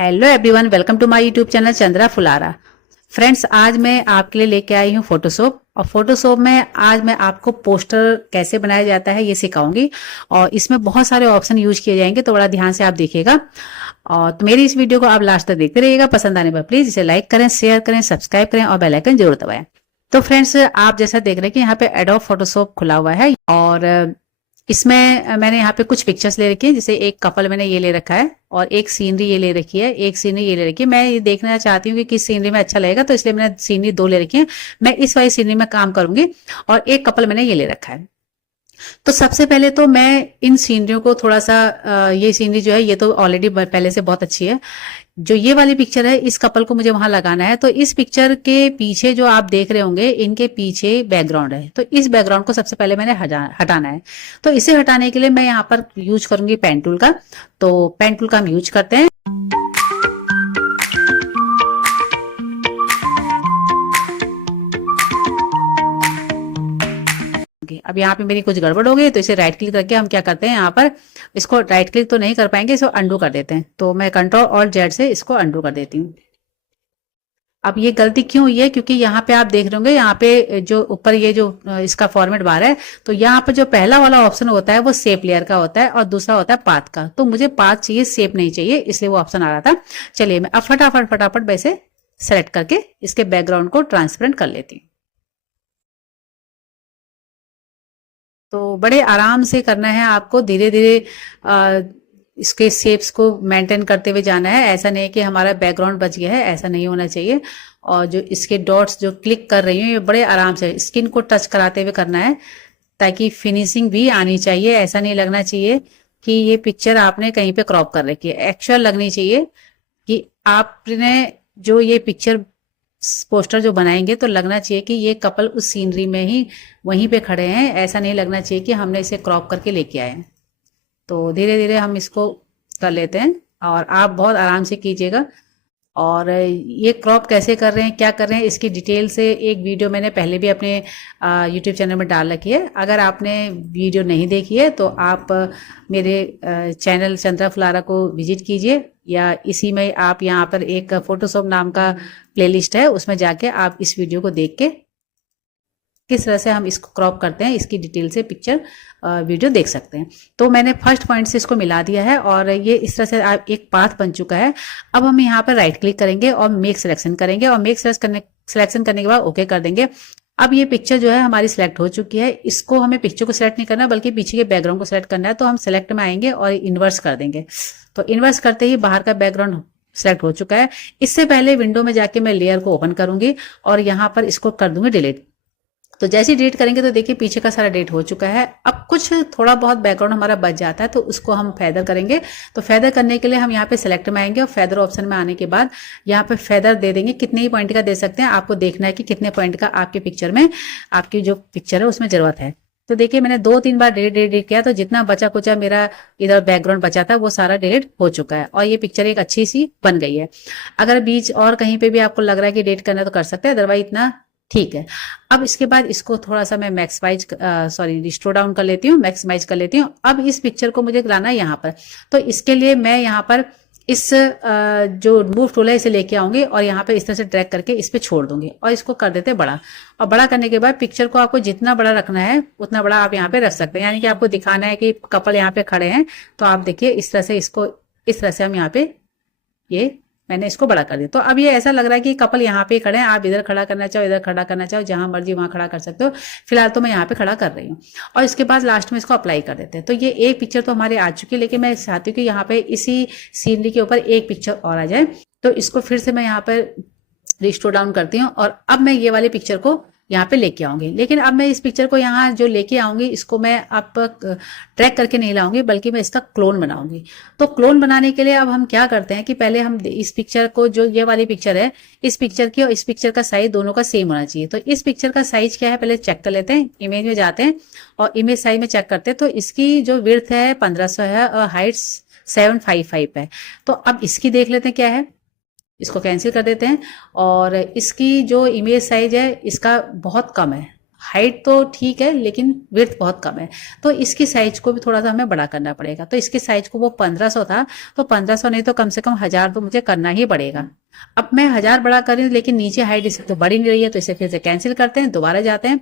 Hello everyone, welcome to my YouTube channel Chandra Phulara. Friends, आज मैं आपके लिए लेके आई हूँ फोटोशॉप। और फोटोशॉप में आज मैं आपको पोस्टर कैसे बनाया जाता है ये सिखाऊंगी। और इसमें बहुत सारे ऑप्शन यूज किए जाएंगे, तो बड़ा ध्यान से आप देखिएगा। और तो मेरी इस वीडियो को आप लास्ट तक देखते रहिएगा। पसंद आने पर प्लीज इसे लाइक करें, शेयर करें, सब्सक्राइब करें और बेल आइकन जरूर दबाएं। तो फ्रेंड्स, आप जैसा देख रहे हैं कि यहाँ पे एडोब फोटोशॉप खुला हुआ है और इसमें मैंने यहाँ पे कुछ पिक्चर्स ले रखी है। जैसे एक कपल मैंने ये ले रखा है और एक सीनरी ये ले रखी है, एक सीनरी ये ले रखी है। मैं ये देखना चाहती हूँ कि किस सीनरी में अच्छा लगेगा, तो इसलिए मैंने सीनरी दो ले रखी है। मैं इस वाली सीनरी में काम करूंगी और एक कपल मैंने ये ले रखा है। तो सबसे पहले तो मैं इन सीनरियों को थोड़ा सा ये सीनरी जो है ये तो ऑलरेडी पहले से बहुत अच्छी है। जो ये वाली पिक्चर है इस कपल को मुझे वहां लगाना है। तो इस पिक्चर के पीछे जो आप देख रहे होंगे इनके पीछे बैकग्राउंड है, तो इस बैकग्राउंड को सबसे पहले मैंने हटाना है। तो इसे हटाने के लिए मैं यहाँ पर यूज करूंगी पेन टूल का। तो पेन टूल का हम यूज करते हैं। अब यहाँ पे मेरी कुछ गड़बड़ हो गई, तो इसे राइट क्लिक करके हम क्या करते हैं, यहाँ पर इसको राइट क्लिक तो नहीं कर पाएंगे, इसको अंडू कर देते हैं। तो मैं कंट्रोल और जेड से इसको अंडू कर देती हूँ। अब ये गलती क्यों हुई है, क्योंकि यहाँ पे आप देख रहे होंगे यहाँ पे जो ऊपर ये जो इसका फॉर्मेट बार है, तो यहाँ पर जो पहला वाला ऑप्शन होता है वो शेप लेयर का होता है और दूसरा होता है पाथ का। तो मुझे पाथ चाहिए, शेप नहीं चाहिए, इसलिए वो ऑप्शन आ रहा था। चलिए मैं अब फटाफट वैसे सेलेक्ट करके इसके बैकग्राउंड को ट्रांसपेरेंट कर लेती हूँ। तो बड़े आराम से करना है आपको, धीरे धीरे इसके शेप्स को मेंटेन करते हुए जाना है। ऐसा नहीं है कि हमारा बैकग्राउंड बच गया है, ऐसा नहीं होना चाहिए। और जो इसके डॉट्स जो क्लिक कर रही हूँ ये बड़े आराम से स्किन को टच कराते हुए करना है, ताकि फिनिशिंग भी आनी चाहिए। ऐसा नहीं लगना चाहिए कि ये पिक्चर आपने कहीं पे क्रॉप कर रखी है। एक्चुअल लगनी चाहिए कि आपने जो ये पिक्चर पोस्टर जो बनाएंगे तो लगना चाहिए कि ये कपल उस सीनरी में ही वहीं पे खड़े हैं। ऐसा नहीं लगना चाहिए कि हमने इसे क्रॉप करके लेके आए हैं। तो धीरे धीरे हम इसको कर लेते हैं और आप बहुत आराम से कीजिएगा। और ये क्रॉप कैसे कर रहे हैं, क्या कर रहे हैं, इसकी डिटेल से एक वीडियो मैंने पहले भी अपने यूट्यूब चैनल में डाल रखी है। अगर आपने वीडियो नहीं देखी है तो आप मेरे चैनल चंद्रा फुलारा को विजिट कीजिए, या इसी में आप यहाँ पर एक फोटोशॉप नाम का प्लेलिस्ट है, उसमें जाके आप इस वीडियो को देख के किस तरह से हम इसको क्रॉप करते हैं इसकी डिटेल से पिक्चर वीडियो देख सकते हैं। तो मैंने फर्स्ट पॉइंट से इसको मिला दिया है और ये इस तरह से एक पाथ बन चुका है। अब हम यहाँ पर राइट क्लिक करेंगे और मेक सिलेक्शन करेंगे और मेक सिलेक्शन करने के बाद ओके कर देंगे। अब ये पिक्चर जो है हमारी सिलेक्ट हो चुकी है। इसको हमें पिक्चर को सिलेक्ट नहीं करना बल्कि पीछे के बैकग्राउंड को सिलेक्ट करना है। तो हम सिलेक्ट में आएंगे और इन्वर्स कर देंगे। तो इन्वर्स करते ही बाहर का बैकग्राउंड सिलेक्ट हो चुका है। इससे पहले विंडो में जाके मैं लेयर को ओपन करूंगी और यहाँ पर इसको कर दूंगी डिलीट। तो जैसे ही डिलीट करेंगे तो देखिए पीछे का सारा डिलीट हो चुका है। अब कुछ थोड़ा बहुत बैकग्राउंड हमारा बच जाता है, तो उसको हम फेदर करेंगे। तो फेदर करने के लिए हम यहाँ पे सिलेक्ट में आएंगे और फेदर ऑप्शन में आने के बाद यहाँ पे फेदर दे देंगे। कितने ही पॉइंट का दे सकते हैं, आपको देखना है कि कितने पॉइंट का आपके पिक्चर में, आपकी जो पिक्चर है उसमें जरूरत है। तो देखिए मैंने 2-3 बार डिलीट किया, तो जितना बचा कुचा मेरा इधर बैकग्राउंड बचा था वो सारा डिलीट हो चुका है और ये पिक्चर एक अच्छी सी बन गई है। अगर बीच और कहीं पे भी आपको लग रहा है कि डिलीट करना है तो कर सकते हैं, अदरवाइज इतना ठीक है। अब इसके बाद इसको थोड़ा सा मैं रिस्टोर डाउन कर लेती हूँ, मैक्सिमाइज कर लेती हूँ। अब इस पिक्चर को मुझे लाना है यहाँ पर। तो इसके लिए मैं यहाँ पर इस जो मूव टूल है इसे लेके आऊंगी और यहाँ पे इस तरह से ड्रैग करके इस पे छोड़ दूंगी और इसको कर देते हैं बड़ा। और बड़ा करने के बाद पिक्चर को आपको जितना बड़ा रखना है उतना बड़ा आप यहाँ पे रख सकते हैं। यानी कि आपको दिखाना है कि कपल यहाँ पे खड़े हैं, तो आप देखिए इस तरह से इसको इस तरह से हम यहाँ पे ये मैंने इसको बड़ा कर दिया। तो अब ये ऐसा लग रहा है कि कपल यहाँ पे खड़े हैं। आप इधर खड़ा करना चाहो, इधर खड़ा करना चाहो, जहां मर्जी वहां खड़ा कर सकते हो। फिलहाल तो मैं यहाँ पे खड़ा कर रही हूँ और इसके बाद लास्ट में इसको अप्लाई कर देते हैं। तो ये एक पिक्चर तो हमारी आ चुकी है, लेकिन मैं चाहती हूँ कि यहाँ पे इसी सीनरी के ऊपर एक पिक्चर और आ जाए। तो इसको फिर से मैं यहाँ पर रिस्टोर डाउन करती हूँ और अब मैं ये वाले पिक्चर को यहाँ पे लेके आऊंगी। लेकिन अब मैं इस पिक्चर को यहाँ जो लेके आऊंगी इसको मैं अब ट्रैक करके नहीं लाऊंगी, बल्कि मैं इसका क्लोन बनाऊंगी। तो क्लोन बनाने के लिए अब हम क्या करते हैं कि पहले हम इस पिक्चर को, जो ये वाली पिक्चर है, इस पिक्चर की और इस पिक्चर का साइज दोनों का सेम होना चाहिए। तो इस पिक्चर का साइज क्या है पहले चेक कर लेते हैं। इमेज में जाते हैं और इमेज साइज में चेक करते हैं। तो इसकी जो विड्थ है 1500 है और हाइट 755 है। तो अब इसकी देख लेते हैं क्या है, इसको कैंसिल कर देते हैं। और इसकी जो इमेज साइज है इसका बहुत कम है, हाइट तो ठीक है लेकिन विड्थ बहुत कम है, तो इसकी साइज को भी थोड़ा सा हमें बड़ा करना पड़ेगा। तो इसकी साइज को, वो 1500 था, तो 1500 नहीं तो कम से कम 1000 तो मुझे करना ही पड़ेगा। अब मैं 1000 बड़ा कर रही हूँ, लेकिन नीचे हाइट इससे तो बढ़ ही नहीं रही है, तो इसे फिर से कैंसिल करते हैं, दोबारा जाते हैं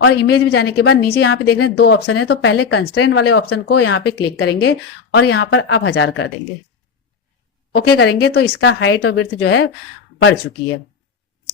और इमेज में जाने के बाद नीचे यहाँ पे देख रहे हैं 2 ऑप्शन है, तो पहले कंस्ट्रेंट वाले ऑप्शन को यहाँ पे क्लिक करेंगे और यहाँ पर अब 1000 कर देंगे, ओके करेंगे, तो इसका हाइट और विड्थ जो है बढ़ चुकी है,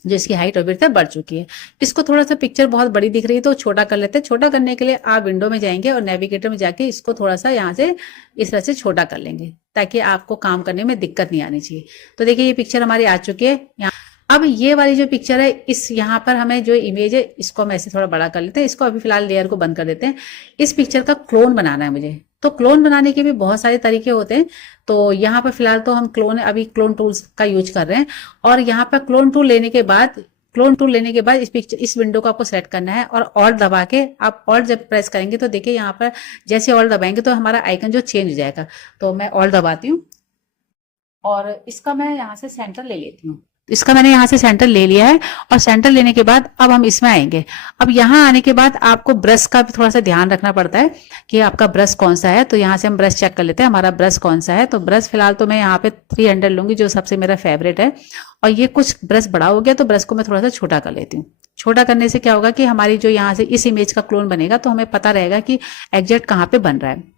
जो इसकी हाइट और विड्थ है बढ़ चुकी है। इसको थोड़ा सा पिक्चर बहुत बड़ी दिख रही है तो छोटा कर लेते हैं। छोटा करने के लिए आप विंडो में जाएंगे और नेविगेटर में जाके इसको थोड़ा सा यहाँ से इस तरह से छोटा कर लेंगे, ताकि आपको काम करने में दिक्कत नहीं आनी चाहिए। तो देखिए ये पिक्चर हमारी आ चुकी है यहाँ। अब ये वाली जो पिक्चर है, इस यहाँ पर हमें जो इमेज है इसको हम ऐसे थोड़ा बड़ा कर लेते हैं। इसको अभी फिलहाल लेयर को बंद कर देते हैं। इस पिक्चर का क्लोन बनाना है मुझे, तो क्लोन बनाने के भी बहुत सारे तरीके होते हैं। तो यहाँ पर फिलहाल तो हम अभी क्लोन टूल्स का यूज कर रहे हैं। और यहाँ पर क्लोन टूल लेने के बाद इस विंडो को आपको सेलेक्ट करना है और ऑल्ट दबा के, आप ऑल्ट जब प्रेस करेंगे तो देखिए यहाँ पर जैसे ऑल्ट दबाएंगे तो हमारा आइकन जो चेंज हो जाएगा। तो मैं ऑल्ट दबाती हूँ और इसका मैं यहाँ से सेंटर ले लेती हूँ। इसका मैंने यहाँ से सेंटर ले लिया है और सेंटर लेने के बाद अब हम इसमें आएंगे। अब यहाँ आने के बाद आपको ब्रश का भी थोड़ा सा ध्यान रखना पड़ता है कि आपका ब्रश कौन सा है। तो यहाँ से हम ब्रश चेक कर लेते हैं हमारा ब्रश कौन सा है। तो ब्रश फिलहाल तो मैं यहाँ पे 300 लूंगी, जो सबसे मेरा फेवरेट है। और ये कुछ ब्रश बड़ा हो गया तो ब्रश को मैं थोड़ा सा छोटा कर लेती हूँ। छोटा करने से क्या होगा कि हमारी जो यहाँ से इस इमेज का क्लोन बनेगा तो हमें पता रहेगा कि एग्जैक्ट कहाँ पे बन रहा है।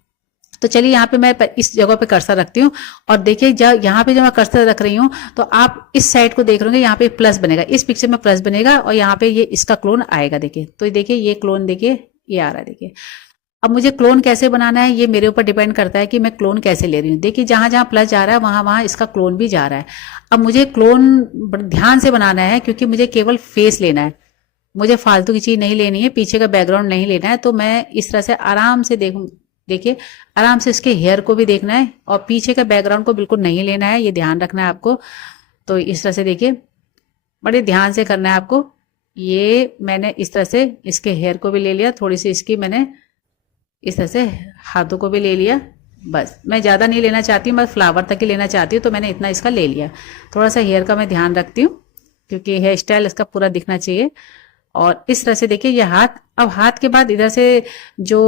तो चलिए यहाँ पे मैं इस जगह पे कर्सर रखती हूँ और देखिए जब यहाँ पे जब मैं कर्सर रख रही हूँ तो आप इस साइड को देख रहे होंगे, यहाँ पे प्लस बनेगा, इस पिक्चर में प्लस बनेगा और यहाँ पे ये इसका क्लोन आएगा। देखिए तो देखिए ये क्लोन, देखिए ये आ रहा है। देखिए अब मुझे क्लोन कैसे बनाना है ये मेरे ऊपर डिपेंड करता है कि मैं क्लोन कैसे ले रही हूँ। देखिए जहां जहां प्लस जा रहा है वहां वहां इसका क्लोन भी जा रहा है। अब मुझे क्लोन ध्यान से बनाना है क्योंकि मुझे केवल फेस लेना है, मुझे फालतू की चीज नहीं लेनी है, पीछे का बैकग्राउंड नहीं लेना है। तो मैं इस तरह से आराम से देखिए आराम से इसके हेयर को भी देखना है और पीछे का बैकग्राउंड को बिल्कुल नहीं लेना है, ये ध्यान रखना है आपको। तो इस तरह से देखिए बड़े ध्यान से करना है आपको। ये मैंने इस तरह से इसके हेयर को भी ले लिया, थोड़ी सी इसकी मैंने इस तरह से हाथों को भी ले लिया। बस मैं ज़्यादा नहीं लेना चाहती हूँ, बस फ्लावर तक ही लेना चाहती हूँ, तो मैंने इतना इसका ले लिया। थोड़ा सा हेयर का मैं ध्यान रखती हूँ क्योंकि हेयर स्टाइल इसका पूरा दिखना चाहिए। और इस तरह से देखिए ये हाथ, अब हाथ के बाद इधर से जो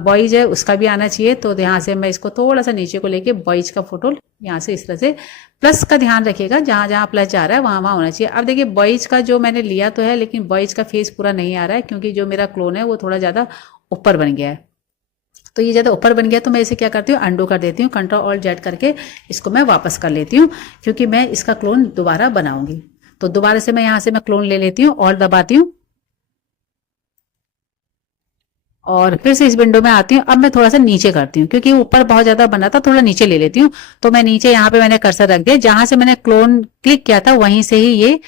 बॉयज है उसका भी आना चाहिए। तो यहाँ से मैं इसको थोड़ा सा नीचे को लेके बॉयज का फोटो यहाँ से इस तरह से, प्लस का ध्यान रखिएगा जहां जहां प्लस जा रहा है वहां वहां होना चाहिए। अब देखिए बॉयज का जो मैंने लिया तो है, लेकिन बॉयज का फेस पूरा नहीं आ रहा है क्योंकि जो मेरा क्लोन है वो थोड़ा ज्यादा ऊपर बन गया है। तो ये ज्यादा ऊपर बन गया तो मैं इसे क्या करती हूँ, अंडू कर देती हूँ, Ctrl+Alt+Z करके इसको मैं वापस कर लेती हूँ क्योंकि मैं इसका क्लोन दोबारा बनाऊंगी। तो दोबारा से मैं यहाँ से मैं क्लोन ले लेती हूँ, ऑल्ट दबाती हूँ और फिर से इस विंडो में आती हूँ। अब मैं थोड़ा सा नीचे करती हूँ क्योंकि ऊपर बहुत ज्यादा बना था, थोड़ा नीचे ले लेती हूँ। तो मैं नीचे यहाँ पे मैंने कर्सर रख दिया, जहां से मैंने क्लोन क्लिक किया था वहीं से ही ये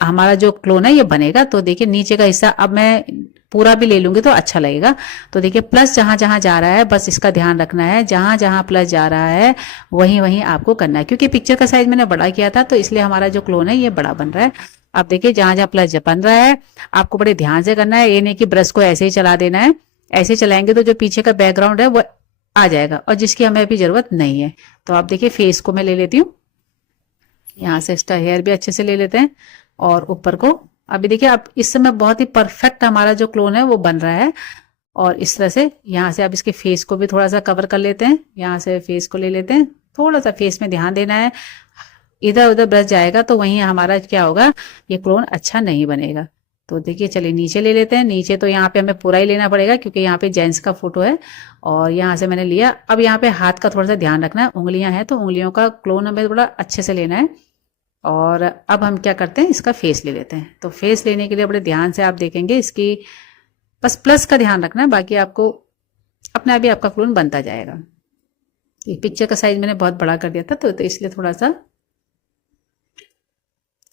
हमारा जो क्लोन है ये बनेगा। तो देखिए नीचे का हिस्सा अब मैं पूरा भी ले लूंगी तो अच्छा लगेगा। तो देखिए प्लस जहां जहां जा रहा है बस इसका ध्यान रखना है, जहां जहां प्लस जा रहा है वहीं वहीं आपको करना है। क्योंकि पिक्चर का साइज मैंने बड़ा किया था तो इसलिए हमारा जो क्लोन है ये बड़ा बन रहा है। अब देखिए जहां जहां प्लस बन रहा है आपको बड़े ध्यान से करना है, ये नहीं कि ब्रश को ऐसे ही चला देना है। ऐसे चलाएंगे तो जो पीछे का बैकग्राउंड है वो आ जाएगा और जिसकी हमें अभी जरूरत नहीं है। तो आप देखिए फेस को मैं ले लेती हूँ, यहाँ से इसका हेयर भी अच्छे से ले लेते हैं और ऊपर को। अभी देखिए अब इस समय बहुत ही परफेक्ट हमारा जो क्लोन है वो बन रहा है। और इस तरह से यहाँ से आप इसके फेस को भी थोड़ा सा कवर कर लेते हैं, यहाँ से फेस को ले लेते हैं, थोड़ा सा फेस में ध्यान देना है। इधर उधर ब्रश जाएगा तो वहीं हमारा क्या होगा, ये क्लोन अच्छा नहीं बनेगा। तो देखिए चलिए नीचे ले लेते हैं। नीचे तो यहाँ पे हमें पूरा ही लेना पड़ेगा क्योंकि यहाँ पे जेंट्स का फोटो है और यहाँ से मैंने लिया। अब यहाँ पे हाथ का थोड़ा सा ध्यान रखना है, उंगलियां हैं तो उंगलियों का क्लोन हमें थोड़ा अच्छे से लेना है। और अब हम क्या करते हैं, इसका फेस ले लेते हैं। तो फेस लेने के लिए बड़े ध्यान से आप देखेंगे, इसकी बस प्लस का ध्यान रखना है, बाकी आपको अपने आप ही आपका क्लोन बनता जाएगा। पिक्चर का साइज मैंने बहुत बड़ा कर दिया था तो इसलिए थोड़ा सा,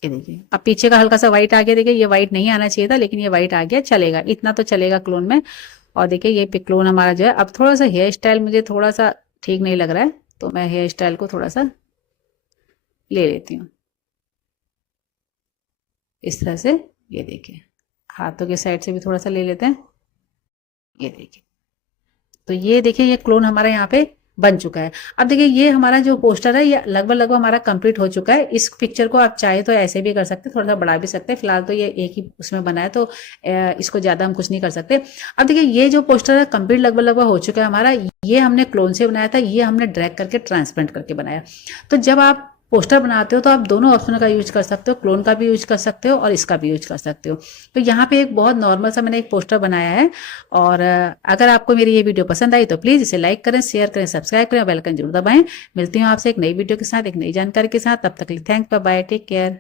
ये देखिए अब पीछे का हल्का सा व्हाइट आ गया। देखिए ये व्हाइट नहीं आना चाहिए था लेकिन ये व्हाइट आ गया, चलेगा, इतना तो चलेगा क्लोन में। और देखिए ये क्लोन हमारा जो है, अब थोड़ा सा हेयर स्टाइल मुझे थोड़ा सा ठीक नहीं लग रहा है तो मैं हेयर स्टाइल को थोड़ा सा ले लेती हूँ इस तरह से। ये देखिए हाथों के साइड से भी थोड़ा सा ले लेते हैं, ये देखिए। तो ये देखिए ये क्लोन हमारा यहाँ पे बन चुका है। अब देखिए ये हमारा जो पोस्टर है ये लगभग लगभग हमारा कंप्लीट हो चुका है। इस पिक्चर को आप चाहे तो ऐसे भी कर सकते हैं, थोड़ा सा बढ़ा भी सकते हैं। फिलहाल तो ये एक ही उसमें बना है, तो इसको ज्यादा हम कुछ नहीं कर सकते। अब देखिए ये जो पोस्टर है कंप्लीट लगभग लगभग हो चुका है हमारा। ये हमने क्लोन से बनाया था, ये हमने ड्रैग करके ट्रांसपेरेंट करके बनाया। तो जब आप पोस्टर बनाते हो तो आप दोनों ऑप्शन का यूज कर सकते हो, क्लोन का भी यूज कर सकते हो और इसका भी यूज कर सकते हो। तो यहाँ पे एक बहुत नॉर्मल सा मैंने एक पोस्टर बनाया है। और अगर आपको मेरी ये वीडियो पसंद आई तो प्लीज इसे लाइक करें, शेयर करें, सब्सक्राइब करें, बेल आइकन जरूर दबाएं। मिलती हूँ आपसे एक नई वीडियो के साथ, एक नई जानकारी के साथ। तब तक के लिए thanks, bye bye, take care.